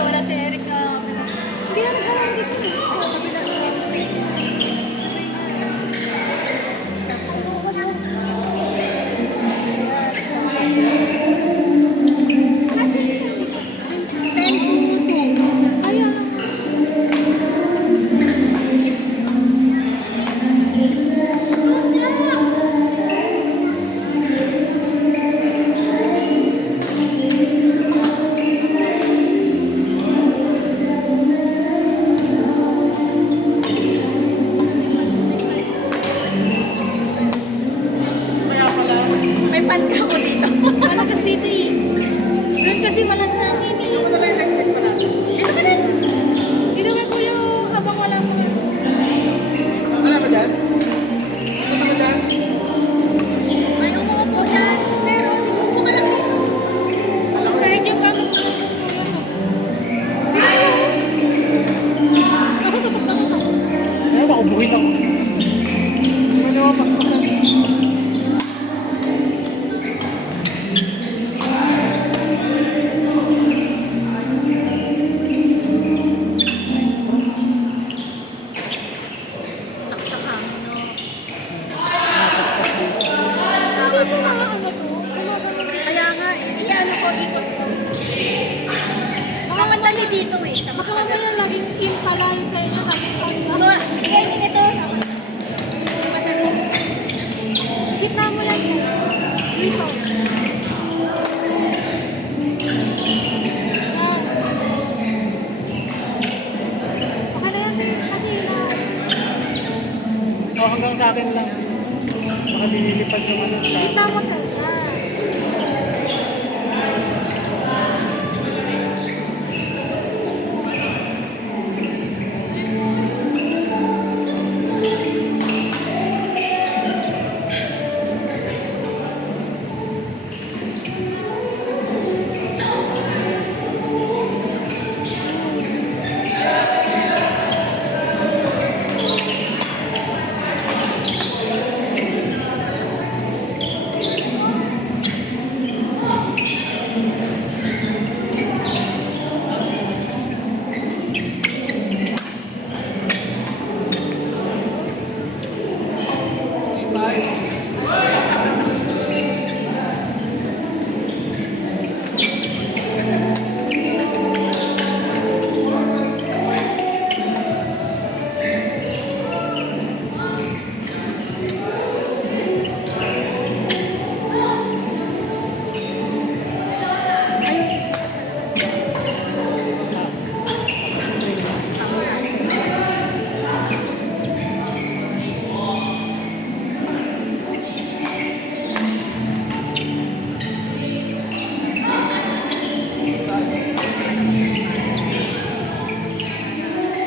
Wala si Eric na. Hindi na nagkaroon dito. Sa kabila sa may pan ka ako dito. Malakas dito eh. Doon kasi walang hangin eh. Dito ka na electric pa na. Dito ka na. Dito ka kuya habang wala mo yan. Wala ba dyan? Wala ba dyan? May umuupo dyan. Pero dito ka lang dito. Kahit yung kama ko. Ako tutok na ako. Ayaw, makubuhin ako. Ano naman pasok na? Kaya nga, iyan ko, ikot ko. Baka mandali dito eh. Baka mamaya laging in pala yun sa inyo. Ano, ganyan ito. Kita mo yan. Dito. Baka na yan kasi na. O, hanggang sa akin lang. Baka dinilipad yung ano sa... Kita mo talaga.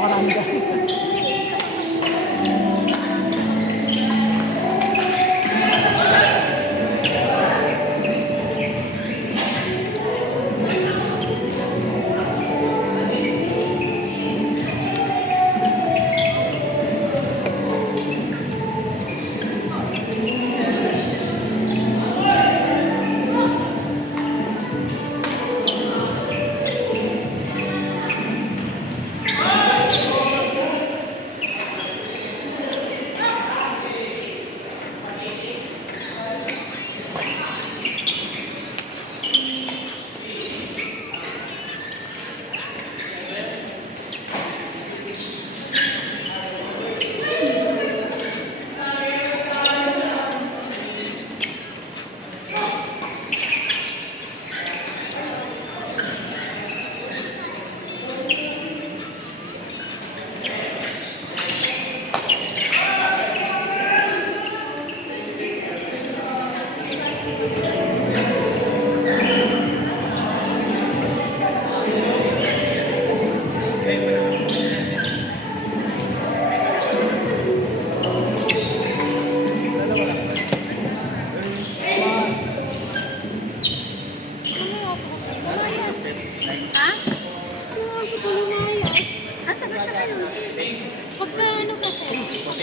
Makarami ka.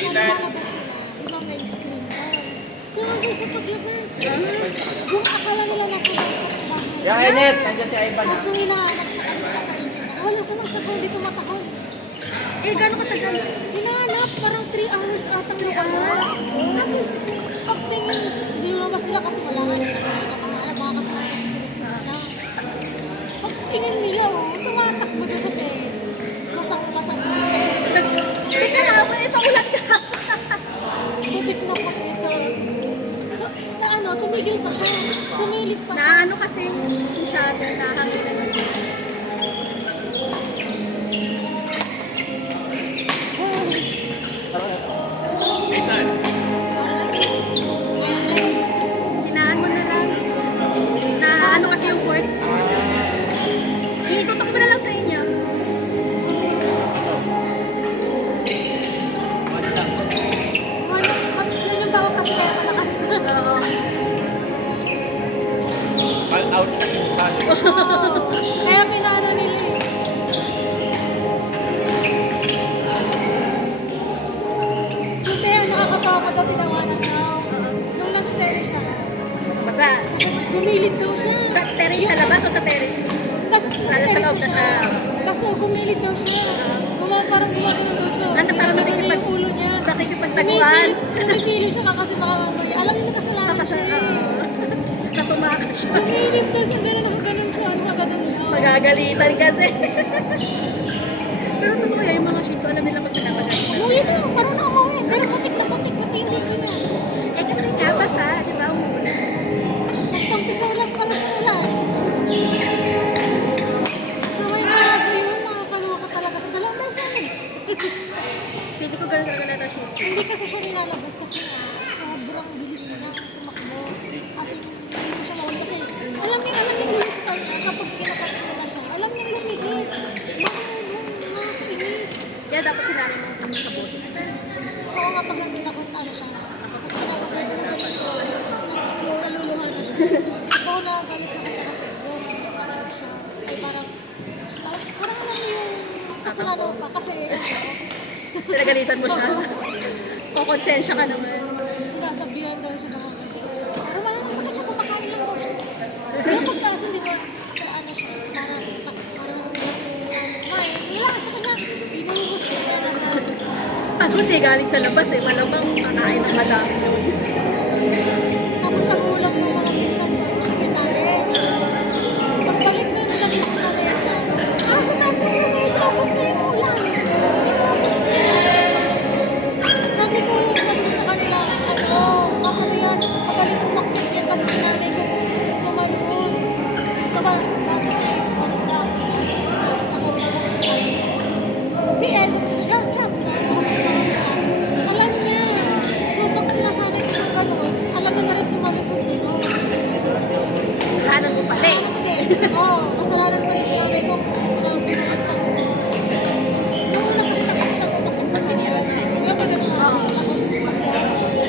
lumalabas sila, di ba may screen down? Sumagay sa paglabas. Kung akala nila nasa bahay, Yeah, Enet, nandiyan si Ivan. Tapos nung hinahanap siya, wala sumasagot, di tumatahol. Eh, gano'ng katagal? Hinahanap, parang 3 hours atang luwas. Tapos, pagtingin, hindi lumabas sila kasi wala nga nila. Baka kasi mga nasa sunod-sunod na. Pagtingin nila, tumatakbo doon sa terrace. Pasang-pasang. Teka na, may paulat ka. Putik na putik sa ano, tumigil pa siya. Sumilip pa siya. Na ano kasi, masyado, nahangit na lang. Hinaan mo na lang. Na ano kasi yung port. Itutok mo na lang sa inyo. Yun yung bago kasi kaya malakas. Oo. All out sa impact. Kaya pinano nila eh. Si Thea nakakatawa pa daw tinawanan daw. Nung nasa terrace siya, Basta, gumilid daw siya. sa terrace sa labas o sa terrace? Tapos Nasa loob na siya. Tapos gumilid daw siya. Parang gumagano daw siya. Ano, parang Gumagano niya yung ulo niya. nakikipagsaguhan. Sumisilip siya kasi baka mamaya. Alam niyo na kasalanan siya eh. Natumakas siya. Sumilip daw siya. Ganun siya. Ganun siya. Magagalitan kasi. Pero totoo yan, yung mga shih tzu, alam nila pag pinapagalitan. Umuwi na. Parang na umuwi. Pero putik na putik. Pati yung dito niya. Eh kasi nga, basa, di ba? Umuulan. Nagpampisaw lang para sa ulan. Saway na aso yun. Nakakaloka talaga. Sa dalawang beses namin. Pili ko ganun talaga na shih tzu. Hindi kasi siya nilalabas kasi nga sobrang bilis niya tumakbo. Kasi hindi mo siya mawala kasi alam niya bilis sa kanya kapag kinatouch mo na siya. Alam niya lumihis. Nakakainis. Kaya dapat sila ang takot sa boses. Oo nga pag nandun ako ano siya. Kapag pinapagay na naman siya. Mas naluluha na siya. Ako na galit sa kanya kasi parang siya ay parang parang alam mo yung kasalanan pa kasi Pinagalitan mo siya. O konsensya ka naman. sinasabihan daw siya mga pero wala lang sa kanya, kumakain lang daw siya. Kaya pagkasin, di ba, ano siya, parang wala sa kanya, inuubos ko na naman. Pagod eh, galing sa labas eh. Malamang makain ng madami yun. Tapos ang ulam ng mga pinsan daw siya kinalin. Pagbalik na nilagay sa lamesa. Sa taas ng lamesa, tapos na yung ulam. Inuubos niya. Sabi ko sa kanila, ano yan, magaling mo makikita kasi si nanay ko tumalun. Tapos ako si Ed, alam niya. So pag sinasanay ko siya ganun, alam niya na rin tumalun sa dito. Kasalanan mo pala eh. Kasalanan ko din. Oo, kasalanan ko rin si nanay ko. Pinagpunta ko. Noong nakasakit siya ko papunta niya. Kaya pag ano nga siya, takot.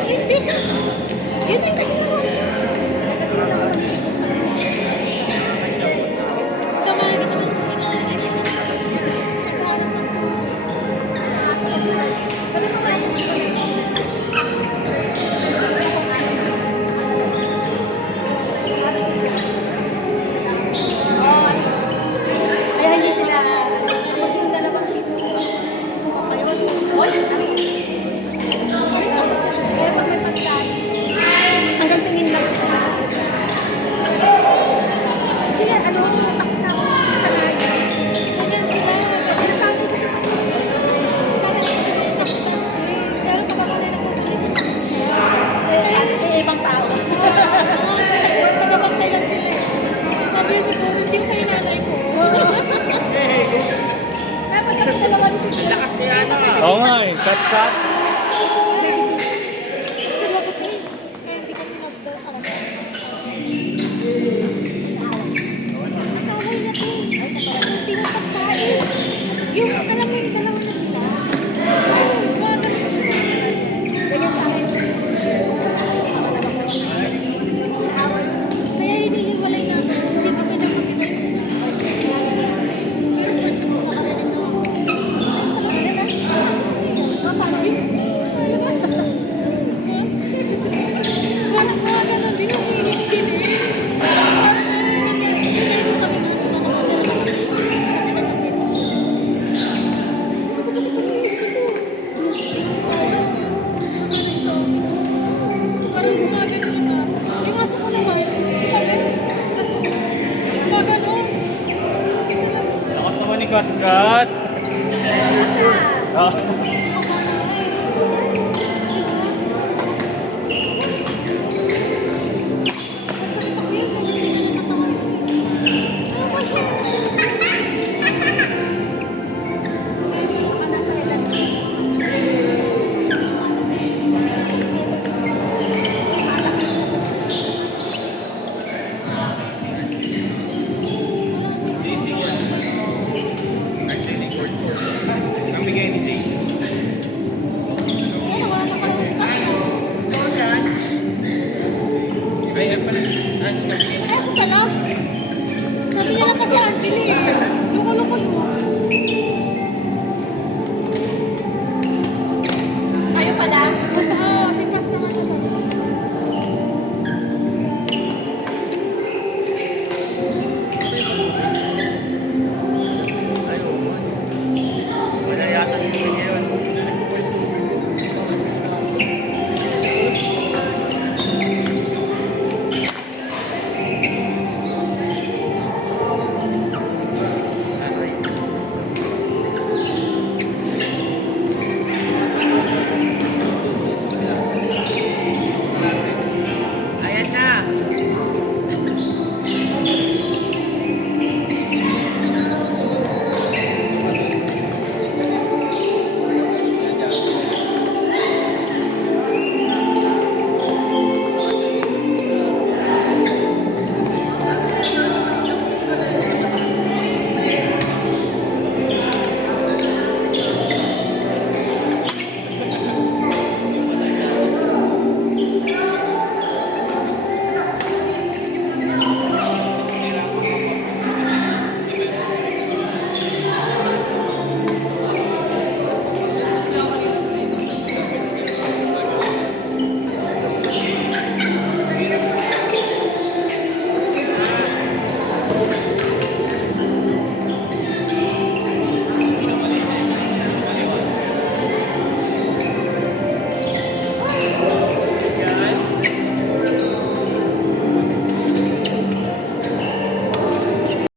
Hindi siya. Yun yung naging Kasi yun lang naman yung Tamahin kita mo siya. Naghahanap ng tubig. Pero kung ayaw mo yun. Kaya hindi sila. Tapos yung dalawang shih tzu. Ayun. Oy! Alis ako sila sa Kaya pag may pagkain, hanggang tingin lang sila. Sila, ano, takot na ako sa lagi. ganyan sila. Sinasabi ko sa kasi. Sana sila yung takot. Pero pag ako na nagkasalita siya. Ibang tao. Tagabantay lang sila. Sabi niya siguro, hindi kayo nanay ko. Dapat kami dalawa ni si Kuya. Lakas niya ano ah. Oo nga eh, cut. Sila sa train. Kaya hindi kami nag-down talaga. Nakaway na to. Hindi mo pagkain. Yung alam mo yung dalawa na sila. Gumagano ko siya. Ganyan sa akin. Kaya hinihiwalay namin. Hindi kami nagpapigay ng isa. Pero first time ko sa kanila. Kasi talaga na. Yung cut-cut. Ah. Basta ito ko yun, kaya hindi na natawan ko. Siya, siya. Actually, court 4. Ang bigay ni JC. Kaya wala na pala sa sikat ko. Ay, pala. Hans, kasi Kaya ko pala. Sabi niya lang kasi Angeli eh. Loko-loko mo. Kayo pala.